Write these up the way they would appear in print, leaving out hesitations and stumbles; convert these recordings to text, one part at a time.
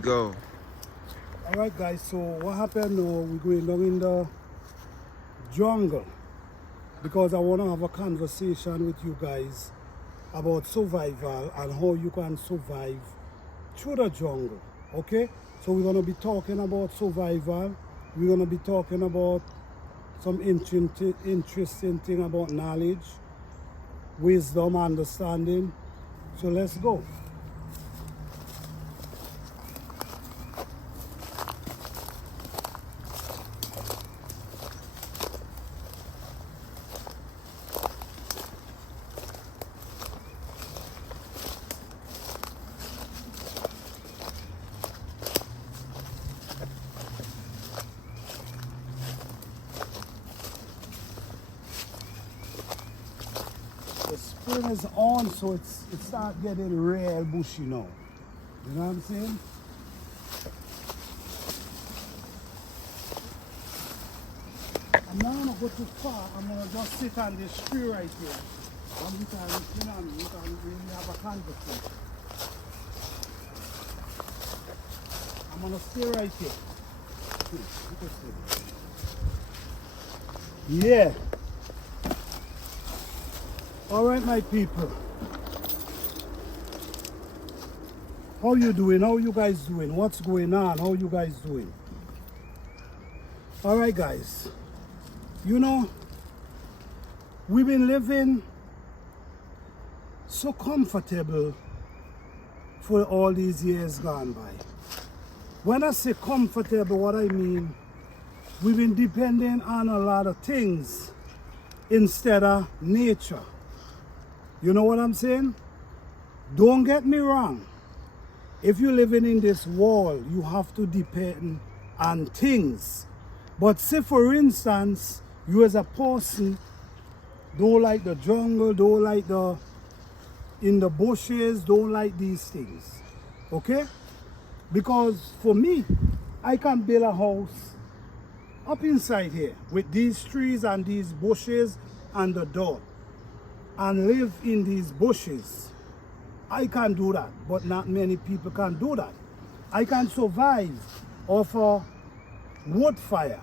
Go. Alright guys, so what happened now, we're going down in the jungle because I want to have a conversation with you guys about survival and how you can survive through the jungle. Okay, so we're going to be talking about survival. We're going to be talking about some interesting thing about knowledge, wisdom, understanding. So let's go. The spring is on, so it starts getting real bushy now. You know what I'm saying? I'm not gonna go too far. I'm gonna just sit on this tree right here. And we can, you know, we can really have a conversation. I'm gonna stay right here. Yeah. All right, my people. How you doing? How you guys doing? What's going on? How you guys doing? All right, guys. You know, we've been living so comfortable for all these years gone by. When I say comfortable, what I mean, we've been depending on a lot of things instead of nature. You know what I'm saying? Don't get me wrong. If you're living in this world, you have to depend on things. But say for instance, you as a person don't like the jungle, don't like the in the bushes, don't like these things. Okay? Because for me, I can build a house up inside here with these trees and these bushes and the dirt and live in these bushes. I can do that, but not many people can do that. I can survive off a wood fire.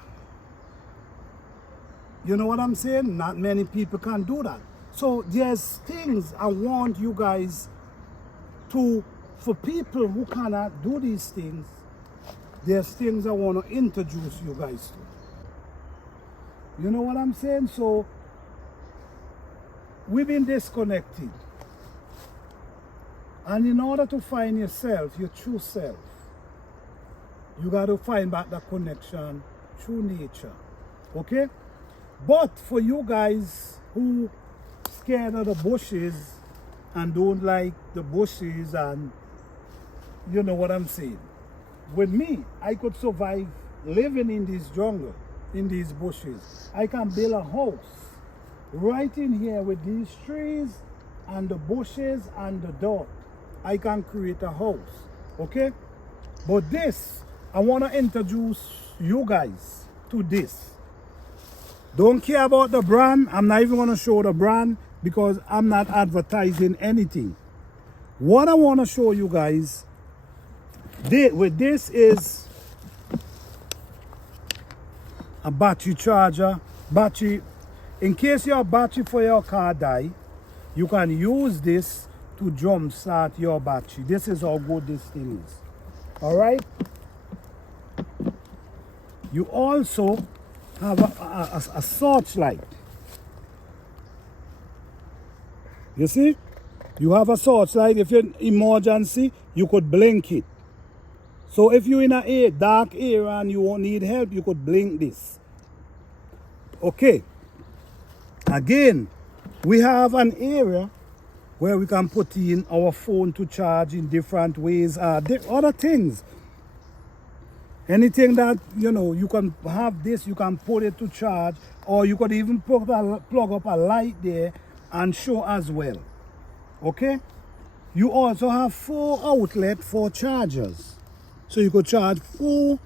You know what I'm saying? Not many people can do that. So there's things I want you guys to, for people who cannot do these things, there's things I want to introduce you guys to. You know what I'm saying? So we've been disconnected. And in order to find yourself, your true self, you got to find back the connection through nature. Okay? But for you guys who scared of the bushes and don't like the bushes and you know what I'm saying. With me, I could survive living in this jungle, in these bushes. I can build a house right in here with these trees and the bushes and the dirt. I can create a house, okay? But this, I want to introduce you guys to this. Don't care about the brand. I'm not even going to show the brand because I'm not advertising anything. What I want to show you guys with this is a battery charger. Battery, in case your battery for your car die, you can use this to jump start your battery. This is how good this thing is. All right. You also have a searchlight. You see? You have a searchlight. If you're in emergency, you could blink it. So if you're in a dark area and you won't need help, you could blink this. Okay. Again, we have an area where we can put in our phone to charge in different ways, other things. Anything that, you know, you can have this, you can put it to charge, or you could even plug up a light there and show as well. Okay? You also have 4 outlets for chargers. So you could charge 4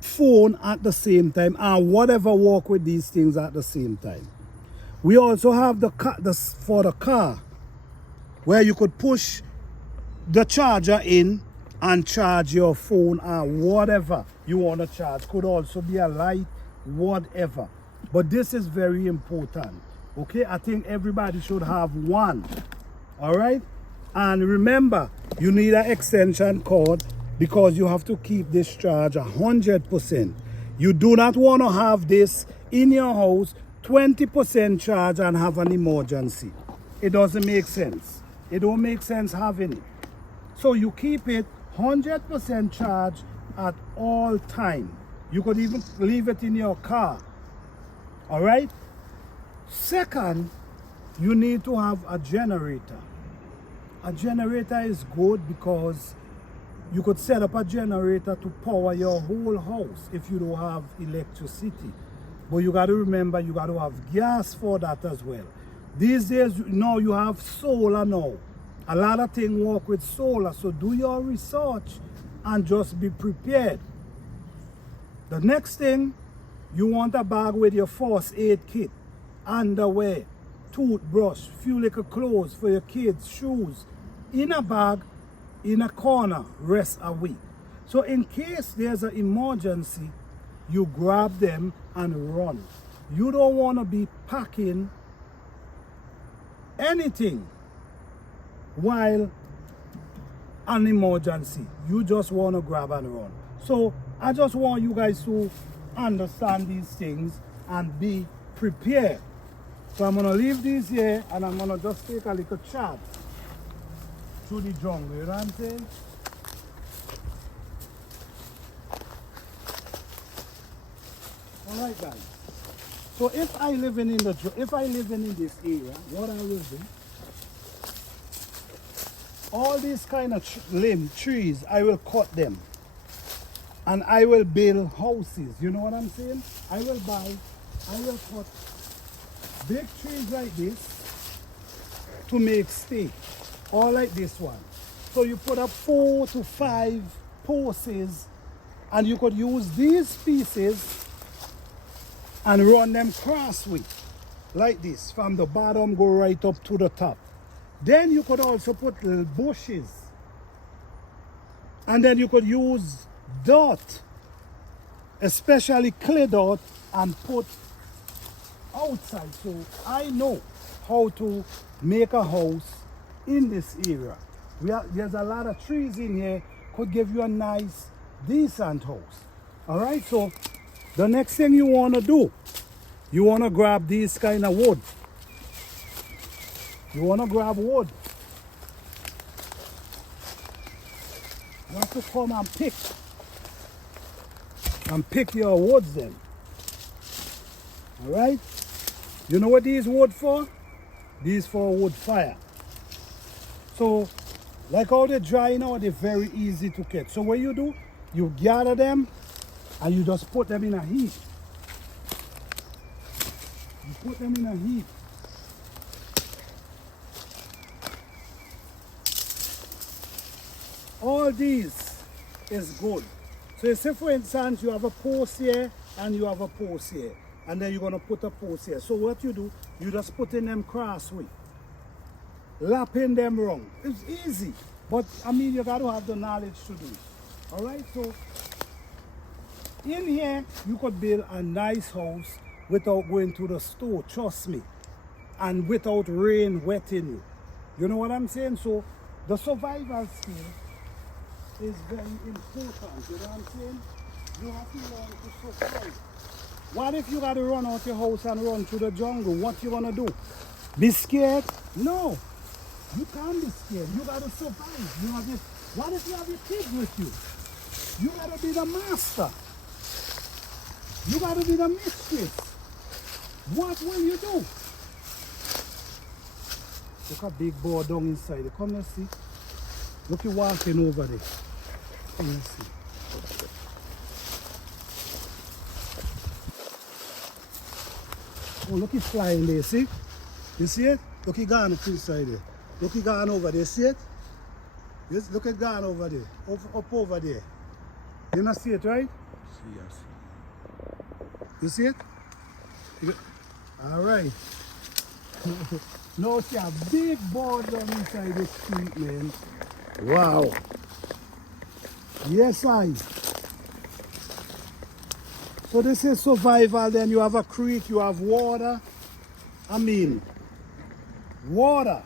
phone at the same time and whatever work with these things at the same time. We also have for the car where you could push the charger in and charge your phone or whatever you want to charge. Could also be a light, whatever. But this is very important. Okay, I think everybody should have one. All right, and remember, you need an extension cord because you have to keep this charge 100%. You do not want to have this in your house 20% charge and have an emergency. It doesn't make sense. It don't make sense having it. So you keep it 100% charge at all time. You could even leave it in your car. All right. Second, you need to have a generator. A generator is good because you could set up a generator to power your whole house if you don't have electricity. But you got to remember, you got to have gas for that as well. These days, now you have solar now. A lot of things work with solar, so do your research and just be prepared. The next thing, you want a bag with your first aid kit, underwear, toothbrush, few little clothes for your kids, shoes, in a bag, in a corner, rest a week. So in case there's an emergency, you grab them and run. You don't want to be packing anything while an emergency. You just want to grab and run. So I just want you guys to understand these things and be prepared. So I'm going to leave these here and I'm going to just take a little chat through the jungle, you know what I'm saying? All right, guys. So if I live in this area, what I will do, all these kind of trees, I will cut them. And I will build houses. You know what I'm saying? I will cut big trees like this to make stay. Or like this one. So you put up 4 to 5 posts and you could use these pieces and run them crossway. Like this. From the bottom go right up to the top. Then you could also put little bushes. And then you could use dirt, especially clay dirt, and put outside. So I know how to make a house in this area. There's a lot of trees in here, could give you a nice, decent house. All right, so the next thing you want to do, you want to grab these kind of wood. You want to grab wood. You have to come and pick your woods then. All right? You know what these wood for? These for wood fire. So, like how they dry now, they're very easy to catch. So what you do, you gather them and you just put them in a heap. You put them in a heap. All these is good. So you say, for instance, you have a post here and you have a post here. And then you're going to put a post here. So what you do, you just put in them crossway. Lapping them wrong. It's easy. But, I mean, you got to have the knowledge to do it. All right? So, in here, you could build a nice house without going to the store. Trust me. And without rain wetting you. You know what I'm saying? So, the survival skill is very important. You know what I'm saying? You have to learn to survive. What if you got to run out your house and run through the jungle? What you gonna do? Be scared? No. You can't be scared. You got to survive. You have this. What if you have your kids with you? You got to be the master. You got to be the mistress. What will you do? Look at big boy down inside. Come and see. Look, you walking over there. Come and see. Oh, look, he's flying there. See? You see it? Look, he gone up inside there. Look, he gone over there. See it? Yes, look at gone over there. Up over there. You not see it, right? See, yes. You see it? All right. Now see a big board down inside the street, man. Wow. Yes, I. So this is survival. Then you have a creek, you have water. I mean, water.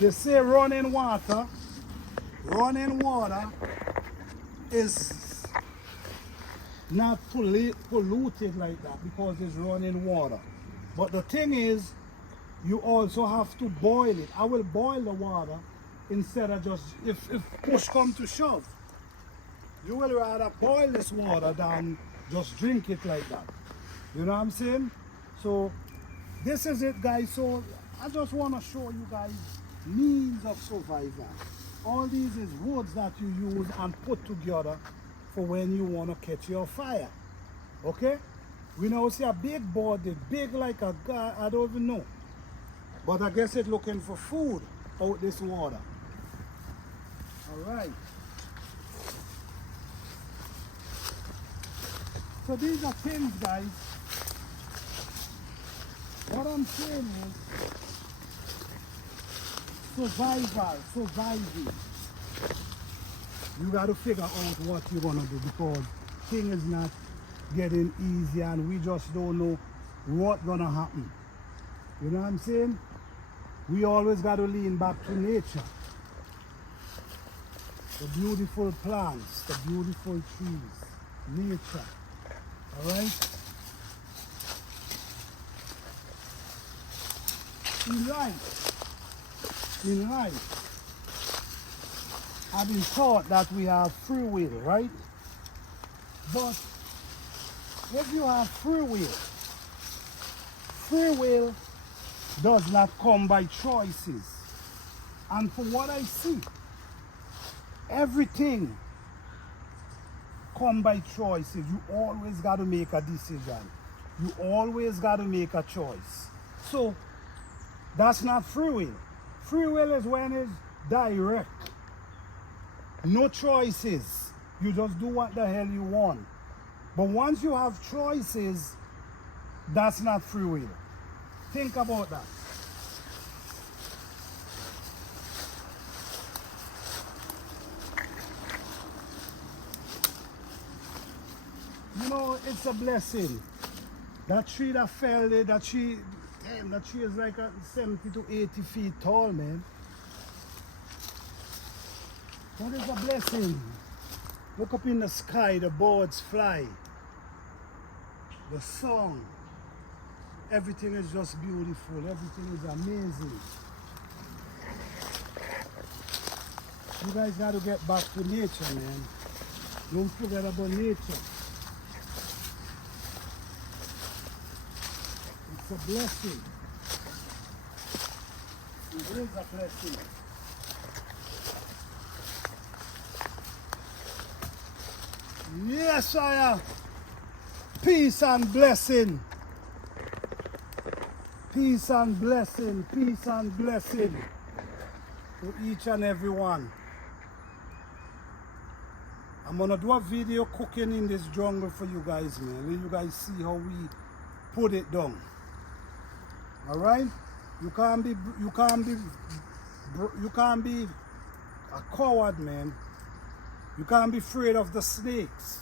They say running water is not polluted like that because it's running water. But the thing is, you also have to boil it. I will boil the water instead of just, if push come to shove, you will rather boil this water than just drink it like that. You know what I'm saying? So this is it, guys. So I just want to show you guys means of survival. All these is woods that you use and put together for when you want to catch your fire. Okay? We now see a big board, it's big like a guy, I don't even know. But I guess it's looking for food out this water. All right. So these are things, guys. What I'm saying is surviving. You got to figure out what you're going to do because thing is not getting easy and we just don't know what's going to happen. You know what I'm saying? We always got to lean back to nature. The beautiful plants, the beautiful trees, nature. All right? In life, I've been taught that we have free will, right? But if you have free will does not come by choices. And from what I see, everything come by choices. You always got to make a decision. You always got to make a choice. So that's not free will. Free will is when it's direct. No choices. You just do what the hell you want. But once you have choices, that's not free will. Think about that. You know, it's a blessing. That tree that fell there, that tree is like 70 to 80 feet tall, man. That is a blessing. Look up in the sky, the birds fly. The song. Everything is just beautiful. Everything is amazing. You guys got to get back to nature, man. Don't forget about nature. It's a blessing. It is a blessing. Yes, I am. Peace and blessing. Peace and blessing. Peace and blessing to each and every one. I'm gonna do a video cooking in this jungle for you guys, man. Let you guys see how we put it down. All right? You can't be a coward, man. You can't be afraid of the snakes.